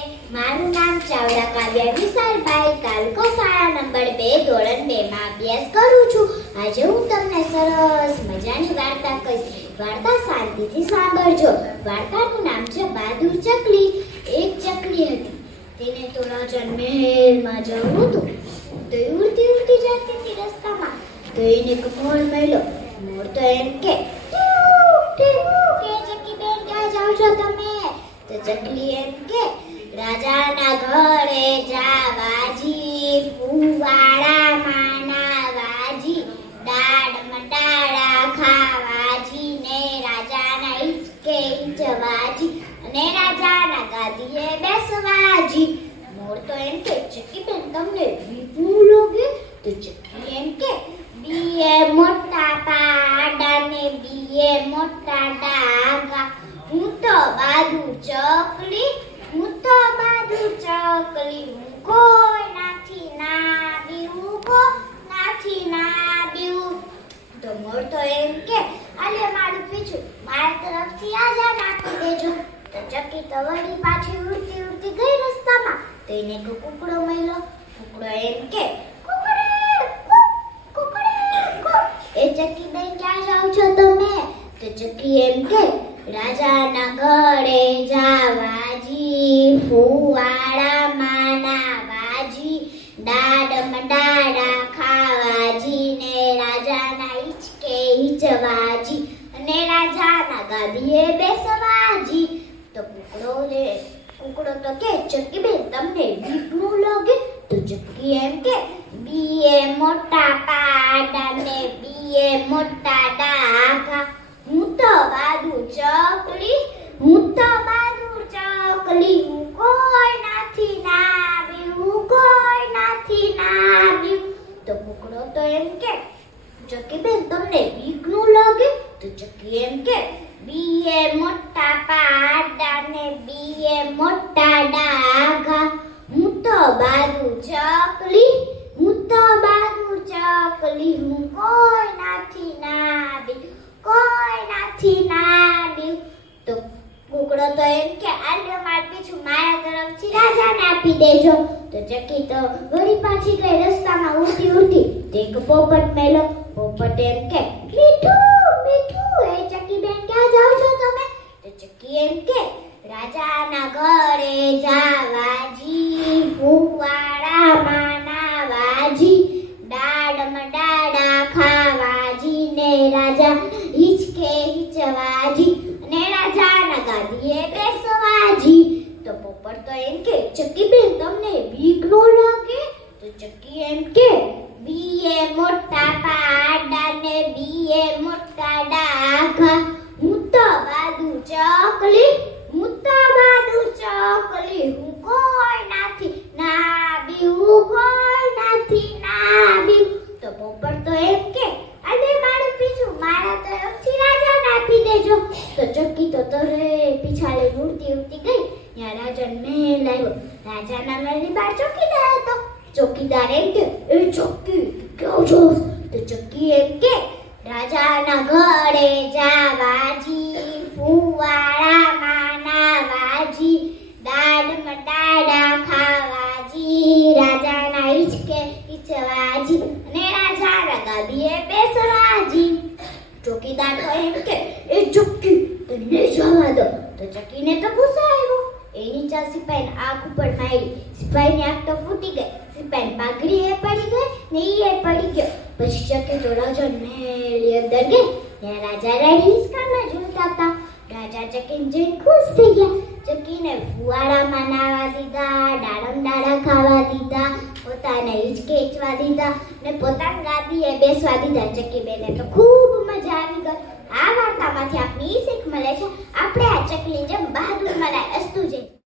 મારું નામ ચાવડા કાવ્યા વિશાલભાઈ, તાલુકો શાળા નંબર 2 ધોરણ 2 માં અભ્યાસ કરું છું. આજે હું તમને સરસ મજાની વાર્તા કહીશ. વાર્તા શાંતિથી સાંભળજો. વાર્તાનું નામ છે બહાદુર ચકલી. એક ચકલી હતી, તેને તો રાજાના મહેલમાં જવું હતું. તો એ ઉડતી ઉડતી જતી હતી રસ્તામાં. તો એને એક મોર મળ્યો. મોર તો એમ કે ચકી બેન ક્યાં જાઓ છો તમે? તો ચકલી એમ કે રાજાના ઘરે જાવાજી, ફુવાડા માનાવાજી, દાડ મટાડા ખાવાજી, ને રાજાના હિચકે હિચવાજી, અને રાજાના ગાદીએ બેસવાજી. મોર તો એમ કે ચકી બેન તમને બીપું લાગે? તો ચકી એમ કે બીએ મોટા પાડા ને બીએ મોટા ડાગા, હું તો બહાદુર ચકલી, હું તો બહાદુર ચકલી, હું કોઈ નાથી ના બીવું, કો નાથી ના બીવું. તો મોર તો એમ કે આલે મારું પીછું મારા તરફથી આજા નાખી દેજો. તો ચકી તો વળી પાછી ઉડતી ઉડતી ગઈ રસ્તામાં. તો એને એક કુકડો મળ્યો. કુકડો એમ કે એ ચકી બેન ક્યાં જાઓ છો તમે? તો ચકી એમ કે રાજાના ઘરે જાવાજી, ફુવાડા માનાવાજી, દાડ મડાડા ખાવાજી, ને રાજાના હિચકે હિચવાજી, અને રાજાના ગાદીએ બેસવાજી. તો કુકડો તો કે ચકી બેન તમને બીક નું લાગે? તો ચકી એમ કે બીએ મોટા પાડા ને બીએ મોટા ડાઘા, હું તો બહાદુર ચકલી, હું તો બહાદુર ચકલી, હું કોઈ નાથી ના બીવું, કોઈ નાથી ના બીવું. તો કુકડો તો એમ કે ચકી બેન તમને બીક નું લાગે? તો ચકી એમ કે બીએ મોટા પાડા ને બીએ મોટા ડાઘા, હું તો બહાદુર ચકલી, હું તો બહાદુર ચકલી, હું કોઈ નાથી ના બીવું, કોઈ નાથી ના બીવું. તો કુકડો તો એમ કે આલ્યો માર પીછું મારા તરફથી રાજાને આપી દેજો. તો ચકી તો વળી પાછી ગઈ રસ્તામાં ઉડતી ઉડતી. તે એક પોપટ મેલો. પોપટ એમ કે મીઠું મીઠું, એ ચકી બેન ક્યાં જાઓ છો તમે? તો ચકી એમ કે રાજાના ઘરે જાવાજી, ફુવાડા માનાવાજી, દાડ મડાડા ખાવાજી, ને રાજા હિચકે હિચવાજી, અને રાજાના ગાદીએ બેસવાજી. તો પોપટ તો એમ કે ચકી બેન તમને બીક નો લાગે? તો ચકી એમ કે બીએ મોટા પાડા ને બીએ મોટા ડાઘા, હું તો બહાદુર ચકલી, હું તો બહાદુર ચકલી, હું કોઈ નાથી ના બીવું, કોઈ નાથી ના બીવું. તો પોપટ તો એમ કે આલે મારું પીછું મારા તરફથી રાજાને આપી દેજો. તો ચકી તો તરે પીછાલે ઉડતી ઉડતી ગઈ. ત્યાં રાજાનો મહેલ આવ્યો. રાજાના મહેલની બહાર ચોકીદાર હતો. ચોકીદાર એમ કે એ ચકી ક્યાં છો? તો ચકી એમ કે રાજાના ઘરે જાવાજી, ફુવાડા માનાવાજી, દાડ મટાડા ખાવાજી, રાજાના હિચકે હિચવાજી, અને રાજાના ગાદીએ બેસવાજી. ચોકીદાર તો એમ કે એ ચકી તને જવા દો. તો ચકીને તો ગુસ્સો આવ્યો. એ નીચા સિપાહીને આંખ ઉપર મારી. સિપાહીની આંખ તો ફૂટી ગઈ. સિપાહીની પાઘડી એ પડી ગઈ ને એ પડી ગયો. પછી ચકી તો રાજાના મહેલની અંદર ગઈ. ત્યાં રાજા રાણી હિંચકામાં ઝૂલતા હતા. રાજા ચકીને જોઈને ખુશ થઈ ગયા. ચકીને ફુવાડામાં નાવા દીધા, દાડમ દાડા ખાવા દીધા, પોતાને હિંચકે હિંચવા દીધા, ને પોતાની ગાદીએ બેસવા દીધા. ચકી બેને તો ખૂબ મજા આવી ગઈ. આ વાર્તામાંથી આપણી શીખ મળે છે આપણે આ ચકલી જેમ બહાદુર મનાય અસ્તુ જઈ.